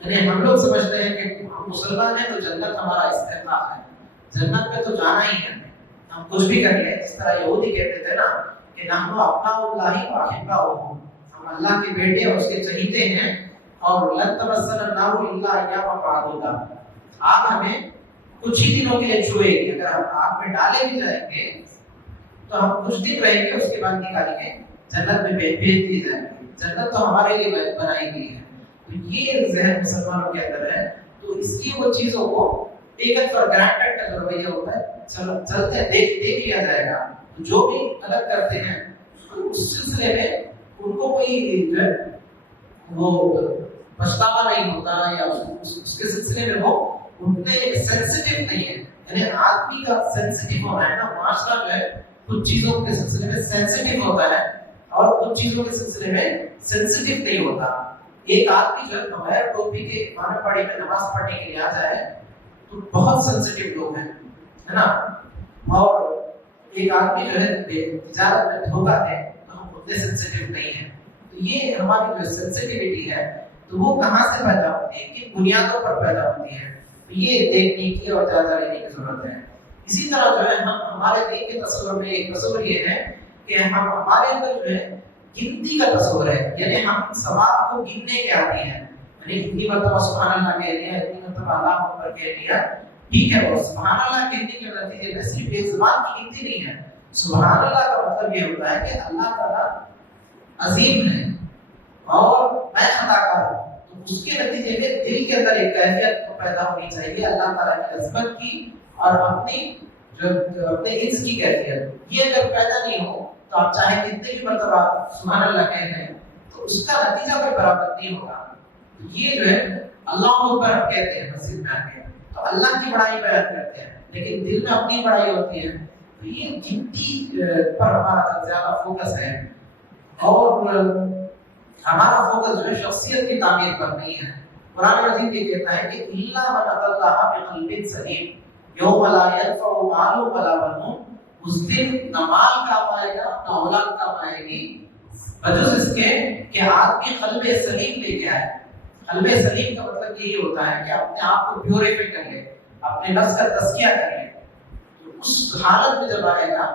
یعنی ہم لوگ سمجھتے ہیں کہ ہم مسلمان ہیں تو جنت ہمارا استحقاق ہے, جنت میں تو جانا ہی ہے, ہم کچھ بھی کر لیں. جس طرح یہودی کہتے تھے نا کہ نحن ابناء اللہ و احباؤہ, ہم اللہ کے بیٹے اور اس کے چہیتے ہیں, اور لن تمسنا النار الا ایاما معدودہ, آگ ہمیں کچھ ہی دنوں کے لیے چھوئے گی. اگر ہم آگ میں ڈالے بھی جائیں گے تو ہم کچھ دن رہیں گے, اس کے بعد نکالیں گے جنت میں بھیج دی جائیں گے. جنت تو ہمارے لیے بنائی گئی ہے. تو یہ ذہن مسلمانوں کے اندر ہے. تو اس لیے وہ چیزوں کو ٹیکن فار گرانٹیڈ کا جو رویہ ہوتا ہے, چلو چلتے ہیں, دیکھ لیا جائے گا. تو جو بھی غلط کرتے ہیں اس سلسلے میں ان کو کوئی جو ہے وہ پچھتاوا نہیں ہوتا, یا اس کے سلسلے میں وہ اتنے سینسیٹیو نہیں ہے. یعنی آدمی کا سینسیٹیو ہونا ہے نا, معاشرہ جو ہے کچھ چیزوں کے سلسلے میں سینسیٹیو ہوتا ہے اور کچھ چیزوں کے سلسلے میں سینسیٹیو نہیں ہوتا. ایک آدمی جو ہے بغیر ٹوپی کے امام باڑی میں نماز پڑھنے کے لیے آ جائے تو بہت سینسیٹیو لوگ ہیں, ہے نا. اور ایک آدمی جو ہے تجارت میں دھوکہ دے تو ہم اتنے سینسیٹیو نہیں ہیں. تو یہ ہماری جو سینسیٹیوٹی ہے تو وہ کہاں سے پیدا ہوتی ہے, کن بنیادوں پر پیدا ہوتی ہے, تو یہ دیکھنے کی اور جائزہ لینے کی ضرورت ہے. اسی طرح جو ہے ہمارے دین کے تصور میں ایک تصور یہ ہے کہ ہمارے اندر جو ہے گنتی کا تصور ہے. یعنی ہم ثواب کو گننے کے عادی ہیں. یعنی اتنی مرتبہ سبحان اللہ کہہ دیا, اتنی مرتبہ اللہ اکبر کہہ دیا, ٹھیک ہے. اور سبحان اللہ کہنے کے نتیجے میں صرف ایک زبان کی گنتی نہیں ہے. سبحان اللہ کا مطلب یہ ہوتا ہے کہ اللہ تعالیٰ عظیم ہے اور میں خطا کار ہوں. تو اس کے نتیجے میں دل کے اندر ایک کیفیت پیدا ہونی چاہیے اللہ تعالیٰ کی عظمت کی اور اپنی اپنے عز کی کیفیت. یہ اگر پیدا نہیں ہو تو آپ چاہے کتنے بھی مرتبہ سبحان اللہ کہہ لیں تو اس کا نتیجہ کوئی برابر نہیں ہوگا. یہ جو ہے اللہ اکبر ہم کہتے ہیں مسجد میں آ کے تو اللہ کی بڑائی بیان کرتے ہیں, لیکن دل میں اپنی بڑائی ہوتی ہے. تو یہ گنتی پر ہمارا زیادہ فوکس ہے, اور ہمارا فوکس جو ہے شخصیت کی تعمیر پر نہیں ہے. قرآن مجید یہ کہتا ہے کہ الا من اتى الله بقلب سلیم یوم لا ينفع مال ولا بنون, اس دن نہ مال کام آئے گا نہ اولاد کام آئے گی بجز اس کے کہ آدمی قلب سلیم لے کے آئے. قلب سلیم کا مطلب یہی ہوتا ہے کہ اپنے آپ کو پیوریفائی کر لے, اپنے نفس کا تزکیہ کر لے. تو اس حالت میں جب آئے گا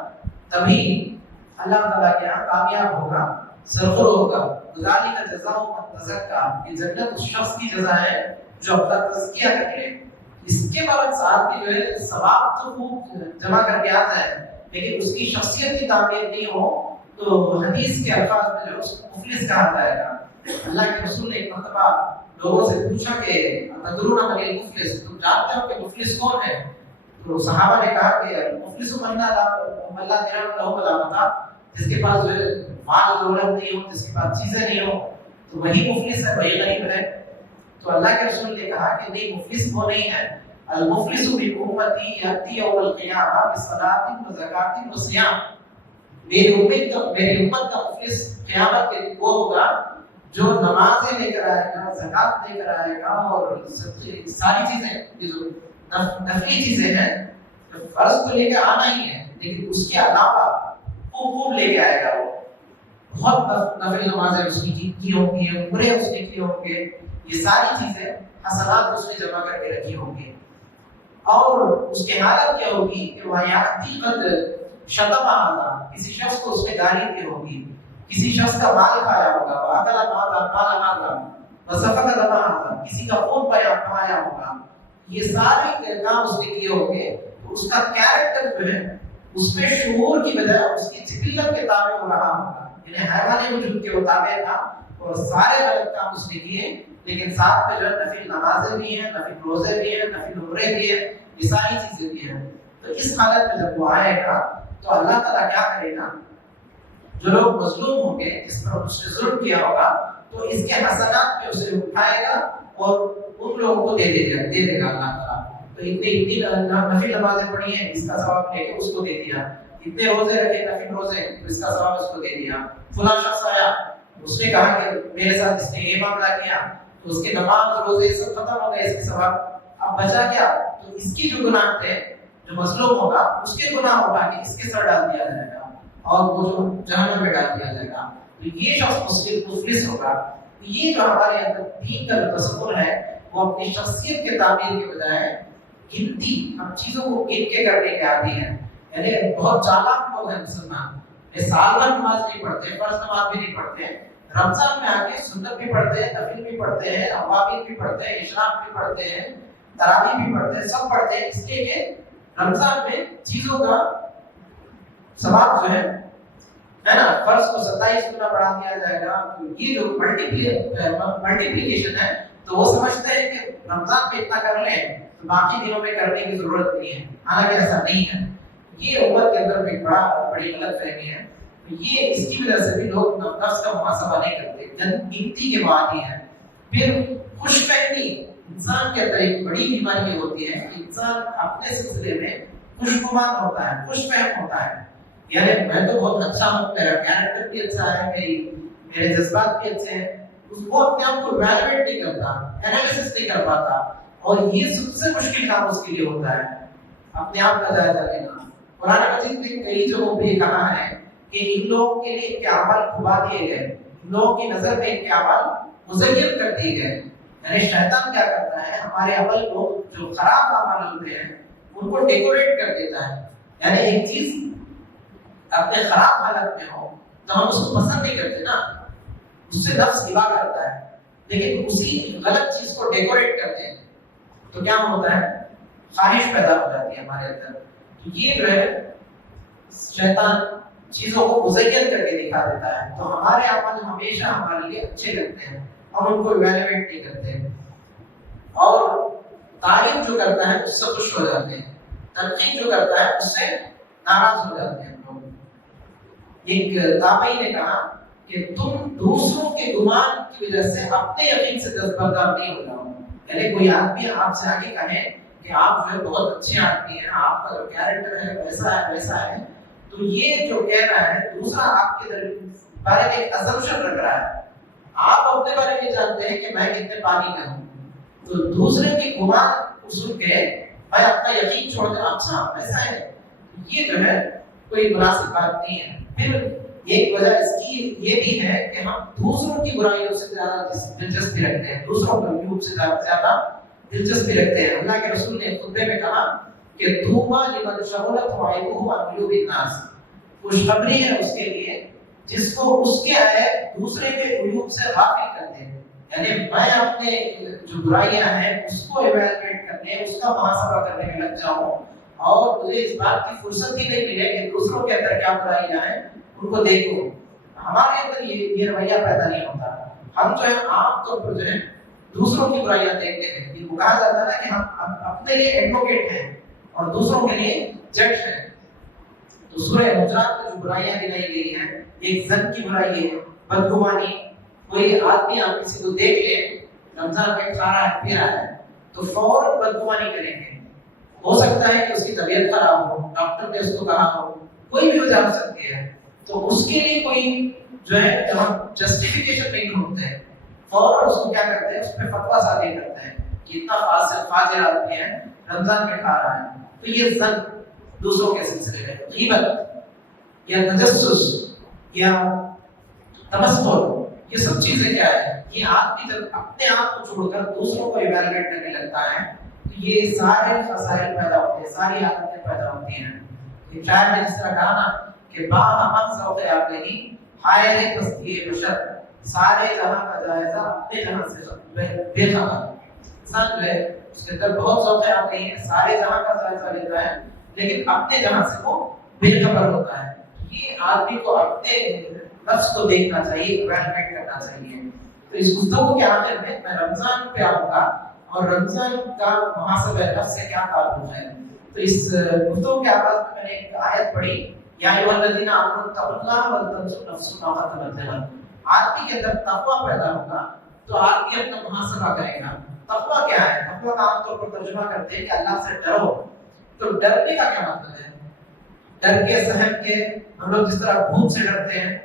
تبھی اللہ تعالیٰ کے یہاں کامیاب ہوگا, سرخر ہوگا. ذالک جزاء من تزکیٰ, یہ جنت اس شخص کی جزا ہے جو اپنا تزکیہ کر لے. اس کے برعکس آدمی جو ہے ثواب تو خوب جمع کر کے آتا ہے لیکن اس کی شخصیت کی تعمیر نہیں ہو تو حدیث کے الفاظ میں جو اس کو مفلس کہا جائے گا. اللہ کے رسول نے ایک مرتبہ لوگوں سے پوچھا کہ تدرون من المفلس, تم جانتے ہو کہ مفلس کون ہے؟ تو صحابہ نے کہا کہ مفلس من لا درہم له ولا متاع, جس کے پاس جو ہے مال دولت نہیں ہو, جس کے پاس چیزیں نہیں ہو تو وہی مفلس ہے, وہی غریب ہے. تو اللہ کے رسول نے کہا کہ نہیں, مفلس وہ نہیں ہے. المفلس من امتی یاتی یوم القیامہ بصلاۃ وزکاۃ وصیام, میری امت کا مفلس قیامت کے دن وہ ہوگا جو نمازیں لے کر آئے گا, زکات لے کر آئے گا, اور ساری چیزیں جو نفلی چیزیں ہیں فرض تو لے کے آنا ہی ہے لیکن اس کے علاوہ خوب لے کے آئے گا. وہ بہت نفل نمازیں اس کی ہوں گی, عمرے اس نے کی ہوں گے, یہ ساری چیزیں حسنات اس نے جمع کر کے رکھی ہوں گی. اور اس کی حالت کیا ہوگی کہ وہ یاتی قد شتم آتا, کسی شخص کو اس نے گالی دی ہوگی, کسی شخص کا مال کھایا ہوگا, وعدل مال آتا وسفک دم آتا, کسی کا خون بہایا ہوگا. یہ سارے کام اس نے کیے ہوں گے. تو اس کا کیریکٹر جو ہے اس میں شعور کی بجائے اس کی جبلت کے تابع ہو رہا ہوگا, یعنی حیوانی وجود کے مطابق تھا اور سارے غلط کام اس نے کیے, لیکن ساتھ میں جو ہے نفل نمازیں بھی ہیں, نفل روزے بھی ہیں, نفل عمرے بھی ہیں, یہ ساری چیزیں بھی ہیں. تو اس حالت میں جب وہ آئے گا تو اللہ تعالیٰ کیا کرے گا, جو لوگ مظلوم ہوں گے، جس پر اس نے ظلم کیا ہوگا، تو اس کے حسنات میں اسے اٹھائے گا اور ان لوگوں کو دے دے گا اللہ تعالیٰ۔ تو اتنی نفل نمازیں پڑھی ہیں، اس کا ثواب لے کے اس کو دے دیا، اتنے روزے رکھے نفل روزے، تو اس کا ثواب اس کو دے دیا۔ فلاں شخص آیا، اس نے کہا کہ میرے ساتھ اس نے یہ معاملہ کیا، تو اس کے نماز روزے سب ختم ہو گئے، اس کے ثواب اب بچا کیا؟ تو اس کی جو گناہ تھے، جو مظلوم ہوگا اس کے گناہ اٹھا کے اس کے سر ڈال دیا جائے گا اور وہ جو جہنم میں ڈال دیا جائے گا۔ تو یہ شخص مفلس ہوگا۔ یہ جو ہمارے اندر دین کا تصور ہے، وہ اپنی شخصیت کے تعمیر کے بجائے گنتی، ہم چیزوں کو گن کے کرنے کے عادی ہیں۔ یعنی بہت چالاک لوگ ہیں مسلمان، یہ سال بھر نماز نہیں پڑھتے، فرض نماز بھی نہیں پڑھتے، رمضان میں آ کے سنت بھی پڑھتے ہیں، نفل بھی پڑھتے ہیں، اوابین بھی پڑھتے ہیں، اشراق بھی پڑھتے ہیں، تراویح بھی پڑھتے ہیں، سب پڑھتے ہیں، اس لیے کہ رمضان میں چیزوں کا ثواب جو ہے نا، فرض کو 27 گنا بڑھا دیا جائے گا۔ یہ جو ملٹیپلیکیشن ہے، تو وہ سمجھتے ہیں کہ رمضان میں اتنا کر لیں تو باقی دنوں میں کرنے کی ضرورت نہیں ہے، حالانکہ ایسا نہیں ہے۔ یہ امت کے اندر ایک بڑی غلط فہمی ہے۔ یہ اس کی وجہ سے بھی لوگ نفس کا محاسبہ نہیں کرتے، گنتی کے بعد ہی ہے۔ پھر خوش فہمی انسان کے اندر ایک بڑی بیماری یہ ہوتی ہے کہ انسان اپنے سلسلے میں خوشگمان ہوتا ہے، خوش فہم ہوتا ہے، یعنی میں تو بہت اچھا ہوں، میرا کیریکٹر بھی اچھا ہے، میرے جذبات بھی اچھے ہیں، وہ اپنے آپ کو ایویلویٹ نہیں کرتا، انالیسس نہیں کر پاتا، اور یہ سب سے مشکل کام اس کے لیے ہوتا ہے، اپنے آپ کا جائزہ لینا۔ قرآن مجید نے کئی جگہوں پہ کہا ہے کہ ان لوگوں کے لیے ان کے اعمال کھبا دیے گئے، ان لوگوں کی نظر میں ان کے اعمال مزین کر دیے گئے۔ یعنی شیطان کیا کرتا ہے، ہمارے عمل کو، جو خراب اعمال ہوتے ہیں ان کو ڈیکوریٹ کر دیتا ہے۔ یعنی ایک چیز اپنے خراب حالت میں ہو تو ہم اس کو پسند نہیں کرتے نا، اس سے نفس ابا کرتا ہے، لیکن اسی غلط چیز کو ڈیکوریٹ کرتے ہیں تو کیا ہوتا ہے، خواہش پیدا ہو جاتی ہے ہمارے اندر۔ تو یہ جو ہے شیطان چیزوں کو مزین کر کے دکھا دیتا ہے، تو ہمارے عمل ہمیشہ ہمارے لیے اچھے لگتے ہیں، ہم ان کو ایویلویٹ نہیں کرتے، اور تعریف جو کرتا ہے اس سے خوش ہو جاتے ہیں، تنقید جو کرتا ہے اس سے ناراض ہو جاتے ہیں لوگ۔ ایک تابعی نے کہا کہ تم دوسروں کے گمان کی وجہ سے اپنے یقین سے دستبردار نہیں ہو جاؤ۔ یعنی کوئی آدمی آپ سے آگے کہے کہ آپ جو ہے بہت اچھے آدمی ہیں، آپ کا جو کیریکٹر ہے ویسا ہے ویسا ہے، تو یہ جو کہہ رہا ہے دوسرا آپ کے بارے میں ایک assumption رکھ رہا ہے۔ آپ اپنے بارے میں جانتے ہیں کہ میں کتنے پانی کا ہوں، تو دوسرے کی گمان کو سن کے میں اپنا یقین چھوڑ دوں، اچھا ویسا ہے، یہ جو ہے کوئی مناسب بات نہیں ہے۔ پھر ایک وجہ اس کی یہ بھی ہے کہ ہم دوسروں کی برائیوں سے زیادہ دلچسپی رکھتے ہیں، دوسروں کے عیوب سے زیادہ دلچسپی رکھتے ہیں۔ اللہ کے رسول نے خطبے میں کہا کہ طوبیٰ لمن شغلت عیبہ عن عیوب الناس، خوشخبری ہے اس کے لیے جس کو اس کے عیب دوسرے کے عیوب سے غافل کر دے۔ یعنی میں اپنے جو برائیاں ہیں اس کو ایویلویٹ کرنے، اس کا محاسبہ کرنے میں لگ جاؤں، اور مجھے اس بات کی فرصت ہی نہیں ملے کہ دوسروں کے اندر کیا برائیاں ہیں ان کو دیکھو۔ ہمارے اندر یہ رویہ پیدا نہیں ہوتا، ہم جو ہے عام طور پر جو ہے دوسروں کی برائیاں دیکھتے ہیں۔ یہ کہا جاتا ہے کہ ہم اپنے لیے ایڈوکیٹ ہیں اور دوسروں کے لیے جج ہیں۔ تو سورہ حجرات میں جو برائیاں گنائی گئی ہیں، ایک زن کی برائی ہے، بدگمانی، کوئی آدمی آپ کسی کو دیکھ لے رمضان میں کھا رہا ہے پی رہا ہے تو فوراً بدگمانی کریں گے، ہو سکتا ہے کہ اس کی طبیعت خراب ہو، ڈاکٹر نے اس کو کہا ہو، کوئی بھی وجہ ہو سکتی ہے، تو اس کے لیے کوئی جو ہے ہم جسٹیفیکیشن نہیں ڈھونڈتے ہیں، فوراً اس کو کیا کرتے ہیں، اس پہ فتویٰ صادر کرتے ہیں کہ اتنا فاسق فاجر آدمی ہے رمضان میں کھا رہا ہے۔ تو یہ زن دوسروں کے سلسلے میں، غیبت یا تجسس یا تمسخر، یہ سب چیزیں کیا ہے، یہ آدمی جب اپنے آپ کو چھوڑ کر دوسروں کو ایویلویٹ کرنے لگتا ہے تو یہ سارے مسائل پیدا ہوتے ہیں، ساری عادتیں پیدا ہوتی ہیں۔ یہ شاعر نے اس طرح کہا نا کہ با ہم ذوق آگہی ہائے رے پستی بشر، سارے جہاں کا جائزہ اپنے جہاں سے بے خبر۔ انسان جو ہے اس کے اندر بہت ذوق آگہی ہے، سارے جہاں کا جائزہ لیتا ہے لیکن اپنے جہاں سے وہ بے خبر ہوتا ہے۔ یہ آدمی کو اپنے نفس کو دیکھنا چاہیے، ایویلویٹ کرنا چاہیے۔ تو اس گفتگو کے آخر میں رمضان پہ آؤں گا اور رمضان کا محاسبہ نفس سے کیا تعلق ہے۔ تو اس گفتگو کے آغاز میں میں نے ایک آیت پڑھی، یا ایھا الذین آمنوا اتقوا اللہ ولتنظر نفس ما قدمت لغد. آدمی کے اندر تقویٰ پیدا ہوگا تو آدمی اپنا محاسبہ کرے گا. تقویٰ کیا ہے؟ تقویٰ کا عام طور پر ترجمہ کرتے ہیں کہ اللہ سے ڈرو. تو ڈرنے کا کیا مطلب ہے؟ ڈر کے سہم کے ہم لوگ جس طرح بھوت سے ڈرتے ہیں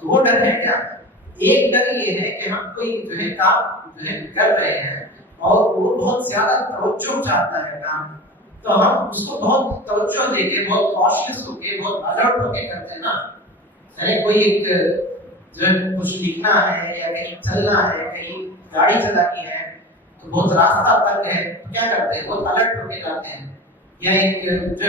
تو وہ ڈر ہے کیا؟ ایک ڈر یہ ہے کہ ہم کوئی جو ہے کام جو ہے کر رہے ہیں اور وہ بہت زیادہ توجہ چاہتا ہے کام، تو ہم اس کو بہت توجہ دے کے، بہت کوشش ہو کے، بہت الرٹ ہو کے کرتے ہیں نا. یعنی کوئی ایک جو ہے کچھ لکھنا ہے یا کہیں چلنا ہے، کہیں گاڑی چلانی ہے تو بہت راستہ تنگ ہے تو کیا کرتے ہیں؟ بہت الرٹ ہو کے جاتے ہیں. یا ایک جو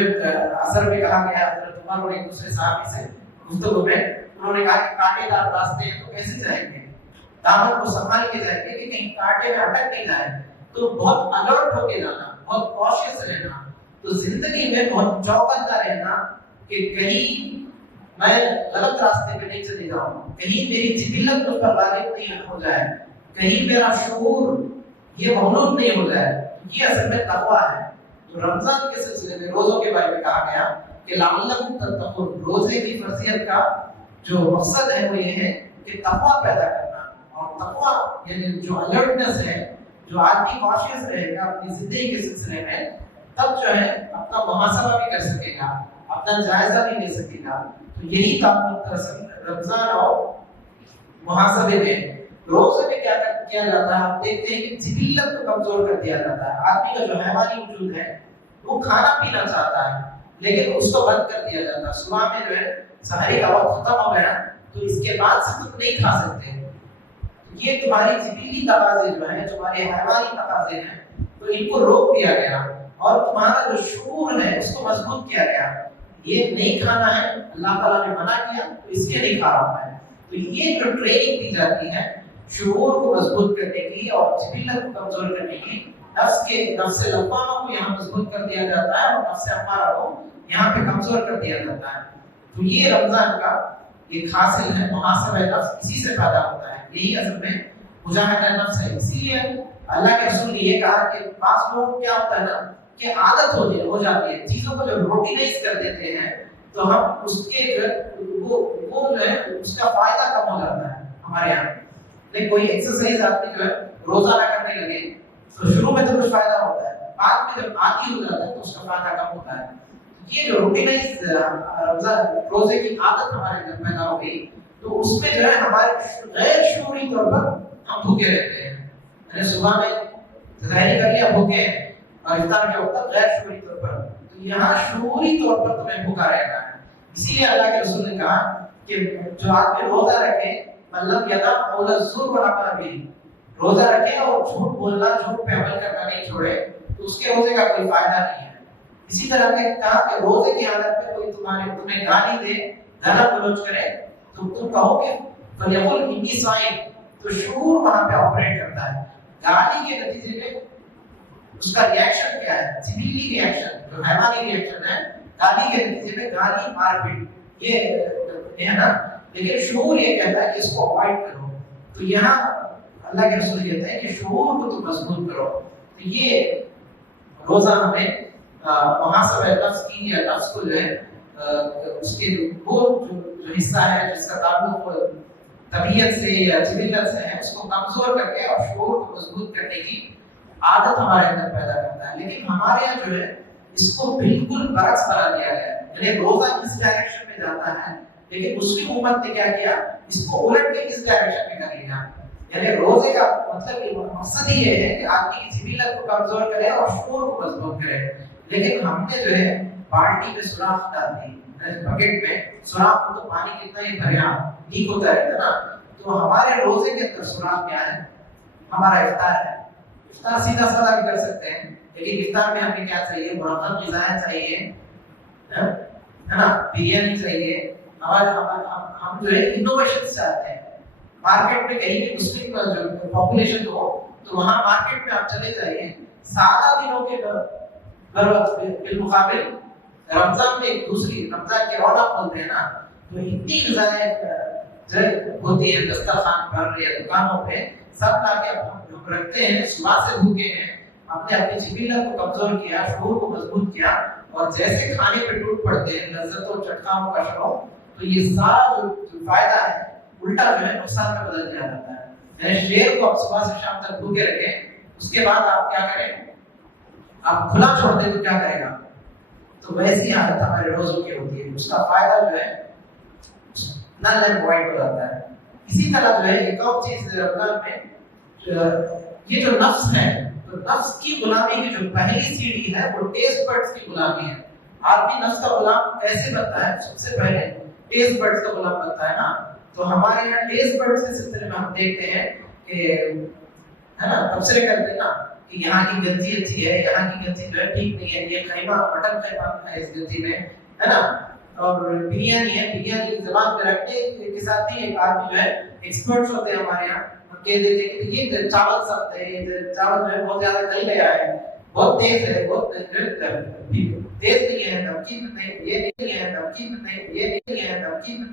اثر میں کہا گیا، حضرت عمر اور ایک دوسرے صحابی سے گفتگو میں انہوں نے کہا کہ کانٹے دار راستے ہیں تو کیسے جائیں گے؟ دامن کو سنبھال کے جائیں گے کہ کہیں کانٹے میں اٹک نہیں جائیں. تو بہت الرٹ ہو کے جانا، بہت کوشش رہنا. تو زندگی میں بہت چوکنا رہنا کہ کہیں میں غلط راستے پہ نہیں چلے جاؤں، کہیں میری جبلت مجھ پر غالب نہیں ہو جائے، کہیں میرا شعور یہ مغلوب نہیں ہو جائے. یہ اصل میں تقویٰ ہے. تو رمضان کے سلسلے میں روزوں کے بارے میں کہا گیا کہ لعلکم تتقون. روزے کی فرضیت کا جو مقصد ہے وہ یہ ہے کہ تقویٰ پیدا کرنا. اور تقویٰ یعنی جو الرٹنس ہے، جو آدمی کوشش رہے گا اپنی زندگی کے سلسلے میں، تب جو ہے اپنا محاسبہ بھی کر سکے گا، اپنا جائزہ بھی لے سکے گا. تو یہی تعلق دراصل رمضان اور محاسبے میں. روزے میں کیا کیا جاتا ہے؟ آپ دیکھتے ہیں کہ جبلت کو کمزور کر دیا جاتا ہے. آدمی کا جو حیوانی وجود ہے وہ کھانا پینا چاہتا ہے لیکن اس کو بند کر دیا جاتا ہے. صبح میں جو ہے سحری کا وقت ختم ہو گیا تو اس کے بعد سے تم نہیں کھا سکتے. یہ تمہاری جبلی تقاضے جو ہیں، تمہارے حیوانی تقاضے ہیں، تو ان کو روک دیا گیا اور تمہارا جو شعور ہے اس کو مضبوط کیا گیا. یہ نہیں کھانا ہے، اللہ تعالیٰ نے منع کیا تو اس لیے نہیں کھا رہا ہے. تو یہ جو ٹریننگ دی جاتی ہے شعور کو مضبوط کرنے کی اور جبلت کو کمزور کرنے کی، نفس لوامہ کو یہاں مضبوط کر دیا جاتا ہے اور نفس امارہ کو یہاں پہ کمزور کر دیا جاتا ہے. تو یہ رمضان کا ایک حاصل ہے. محاسبہ نفس اسی سے پیدا ہوتا ہے. یہی اصل میں مجاہدہ نفس ہے. اسی لیے اللہ کے رسول نے یہ کہا کہ بعض لوگ کیا ہوتا ہے نا کہ عادت ہو جاتی ہے چیزوں کو جب روٹینائز کر دیتے ہیں تو ہم اس کے وہ جو ہے اس کا فائدہ کم ہو جاتا ہے. ہمارے یہاں نہیں کوئی ایکسرسائز آدمی جو ہے روزانہ کرنے لگے تو شروع میں تو کچھ فائدہ ہوتا ہے، بعد میں جب عادی ہو جاتا ہے تو اس کا فائدہ کم ہوتا ہے. یہ جو روٹینائز روزے کی عادت ہمارے اندر پیدا ہو گئی تو اس میں جو ہے ہمارے غیر شعوری طور پر ہم بھوکے رہتے ہیں. میں نے صبح میں ظاہری کر لیا بھوکے ہیں اور افطار کے وقت غیر شعوری طور پر. تو یہاں شعوری طور پر تمہیں بھوکا رہنا ہے. اسی لیے اللہ کے رسول نے کہا کہ جو آدمی روزہ رکھے مطلب یہ تھا قول الزور ولا بھی، روزہ رکھے اور جھوٹ بولنا، جھوٹ پہ عمل کرنا نہیں چھوڑے تو اس کے روزے کا کوئی فائدہ نہیں ہے. اسی طرح نے کہا کہ روزے کی حالت میں کوئی تمہیں گالی دے، گالا گلوچ کرے تو تم کہو کہ فلیقل انی صائم. تو شعور وہاں پہ آپریٹ کرتا ہے. گالی کے نتیجے میں اس کا ریئیکشن کیا ہے؟ جبلی ریئیکشن، جو حیوانی ریئیکشن ہے. گالی کے نتیجے میں گالی، مار پیٹ، یہ ہے نا. لیکن شعور یہ کہتا ہے کہ اس کو اوائڈ کرو. تو یہاں اللہ کے رسول کہتے ہیں کہ شعور کو تم مضبوط کرو. تو یہ روزہ ہمیں محاسبہ نفس کی یا نفس کو جو ہے اس کے وہ جو حصہ ہے جس کا تعلق طبیعت سے یا جبلت سے ہے اس کو کمزور کر کے اور شعور کو مضبوط کرنے کی عادت ہمارے اندر پیدا کرتا ہے. لیکن ہمارے یہاں جو ہے اس کو بالکل برعکس بنا دیا گیا ہے. یعنی روزہ اس ڈائریکشن میں جاتا ہے لیکن اس کی امت نے کیا کیا؟ اس کو الٹ کے اس ڈائریکشن میں کر لیا. یعنی روزے کا مطلب مقصد یہ ہے کہ آدمی کی جبلت کو کمزور کرے اور شعور کو مضبوط کرے. لیکن ہم نے جو ہے بالٹی میں سوراخ ڈال دی، بکٹ میں سوراخ کو تو پانی کتنا ہی بھریا لیک ہوتا رہتا نا. تو ہمارے روزے کے اندر سوراخ کیا ہے؟ ہمارا افطار ہے. افطار سیدھا سادہ بھی کر سکتے ہیں لیکن افطار میں ہمیں کیا چاہیے؟ مرغن غذائیں چاہیے، ہے نا، بریانی چاہیے. ہم جو ہے انوویشن چاہتے ہیں. مارکیٹ میں کہیں بھی مسلم کا جو پاپولیشن ہو تو وہاں مارکیٹ میں آپ چلے جائیے، سادہ دنوں کے بالمقابل رمضان میں ایک دوسری رمضان کے رونق بولتے ہیں نا، تو اتنی غذائیں ہوتی ہے دسترخوان پر یا دکانوں پہ، سب لا کے ہم رکھتے ہیں. صبح سے بھوکے ہیں، ہم نے اپنی جبلت کو کمزور کیا، شعور کو مضبوط کیا اور جیسے کھانے پہ ٹوٹ پڑتے ہیں لذت و چٹکاؤں کا شوق، تو یہ سارا جو فائدہ ہے الٹا جو ہے نقصان میں بدل جاتا ہے. یعنی شیر کو آپ صبح سے شام تک بھوکے رکھیں، اس کے بعد آپ کیا کریں، آپ کھلا چھوڑ دیں تو کیا کرے گا. تو ویسی حالت ہمارے روزوں کی ہوتی ہے، اس کا فائدہ جو ہے نل اینڈ وائڈ ہو جاتا ہے. اسی طرح جو ہے ایک اور چیز رمضان میں یہ جو نفس ہے، تو نفس کی غلامی کی جو پہلی سیڑھی ہے وہ ٹیسٹ بڈز کی غلامی ہے. آدمی نفس کا غلام کیسے بنتا ہے؟ سب سے پہلے ٹیسٹ بڈز کا غلام بنتا ہے نا. تو ہمارے یہاں ٹیسٹ بڈز کے سلسلے میں ہم دیکھتے ہیں کہ ہے نا تبصرے کرتے ہیں نا کہ یہاں کی گنجی اچھی ہے، یہاں کی گنجی جو ہے ٹھیک نہیں ہے، یہ خیمہ مٹن خیمہ ہے اس گنجی میں، ہے نا. اور بریانی ہے، بریانی زبان پہ رکھنے کے ساتھ ہی ایک آدمی جو ہے ایکسپرٹس ہوتے ہیں ہمارے یہاں، ہم کہہ دیتے ہیں کہ یہ چاول سخت ہے، یہ چاول جو ہے بہت زیادہ گل گیا ہے، بہت تیز ہے، بہت تیز نہیں ہے، نمکین نہیں، یہ نہیں ہے، نمکین نہیں، یہ نہیں ہے، نمکین